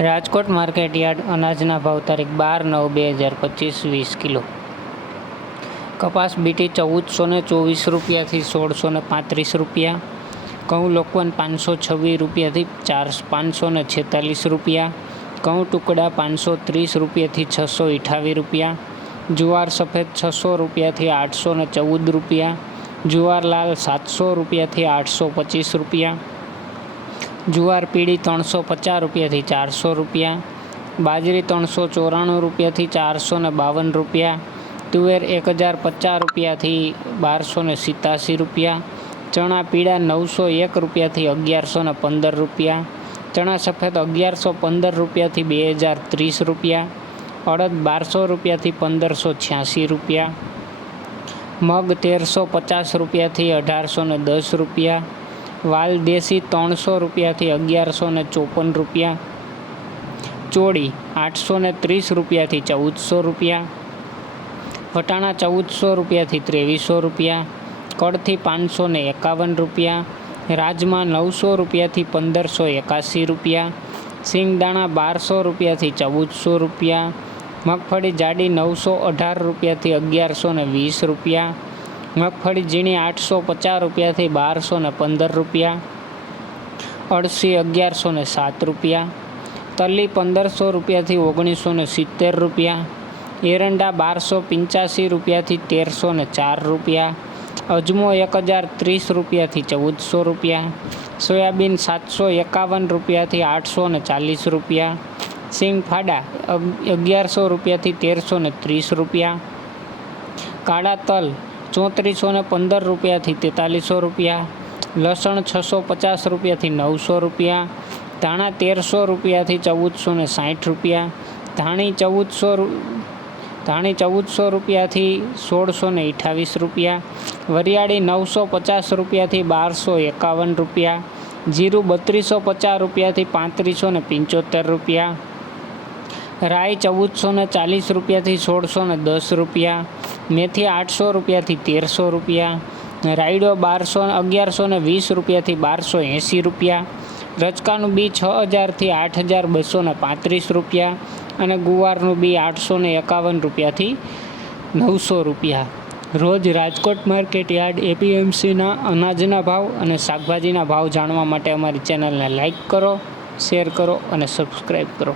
Rajkot market yard અનાજના ભાવ તારીખ 12/9/2025 20 કિલો. કપાસ બીટી 1424 રૂપિયાથી 1635 રૂપિયા. ઘઉં લોકવન 526 રૂપિયાથી 546 રૂપિયા. ઘઉં ટુકડા 530 રૂપિયાથી 628 રૂપિયા. જુવાર સફેદ 600 રૂપિયાથી 814 રૂપિયા. જુવાર લાલ 700 રૂપિયાથી 825 રૂપિયા. જુવાર પીળી 350 રૂપિયાથી 400 રૂપિયા. બાજરી 394 રૂપિયાથી 452 રૂપિયા. તુવેર 1050 રૂપિયાથી 1287 રૂપિયા. ચણા પીળા 901 રૂપિયાથી 1115 રૂપિયા. ચણા સફેદ 1115 રૂપિયાથી 2030 રૂપિયા. અડદ 1200 રૂપિયાથી 1586 રૂપિયા. મગ 1350 રૂપિયાથી 1810 રૂપિયા. વાલ દેશી 300 રૂપિયાથી 1154 રૂપિયા. ચોળી 830 રૂપિયાથી 1400 રૂપિયા. વટાણા 1400 રૂપિયાથી 2300 રૂપિયા. કળથી 551 રૂપિયા. રાજમા 900 રૂપિયાથી 1581 રૂપિયા. સિંગદાણા 1200 રૂપિયાથી 1400 રૂપિયા. મગફળી જાડી 918 રૂપિયાથી 1120 રૂપિયા. મગફળી ઝીણી 850 રૂપિયાથી 1215 રૂપિયા. અળસી 1107 રૂપિયા. તલી 1500 રૂપિયાથી 1970 રૂપિયા. એરંડા 1285 રૂપિયાથી 1304 રૂપિયા. અજમો 1030 રૂપિયાથી 1400 રૂપિયા. સોયાબીન 751 રૂપિયાથી 840 રૂપિયા. સિંગ ફાડા 1100 રૂપિયાથી 1330 રૂપિયા. કાળા તલ 3415 રૂપિયાથી 4300 રૂપિયા. લસણ 650 રૂપિયાથી 900 રૂપિયા. ધાણા 1300 રૂપિયાથી 1460 રૂપિયા. ધાણી 1400 રૂપિયાથી 1628 રૂપિયા. વરિયાળી 950 રૂપિયાથી 1251 રૂપિયા. જીરું 3250 રૂપિયાથી 3575 રૂપિયા. રાઈ 1440 રૂપિયાથી 1610 રૂપિયા. મેથી 800 રૂપિયાથી 1300 રૂપિયા. રાયડો 1120 રૂપિયાથી 1280 રૂપિયા. રચકાનું બી 6000થી 8235 રૂપિયા. અને ગુવારનું બી 851 રૂપિયાથી 900 રૂપિયા. રોજ રાજકોટ માર્કેટ યાર્ડ એપીએમસીના અનાજના ભાવ અને શાકભાજીના ભાવ જાણવા માટે અમારી ચેનલને લાઇક કરો, શેર કરો અને સબસ્ક્રાઈબ કરો.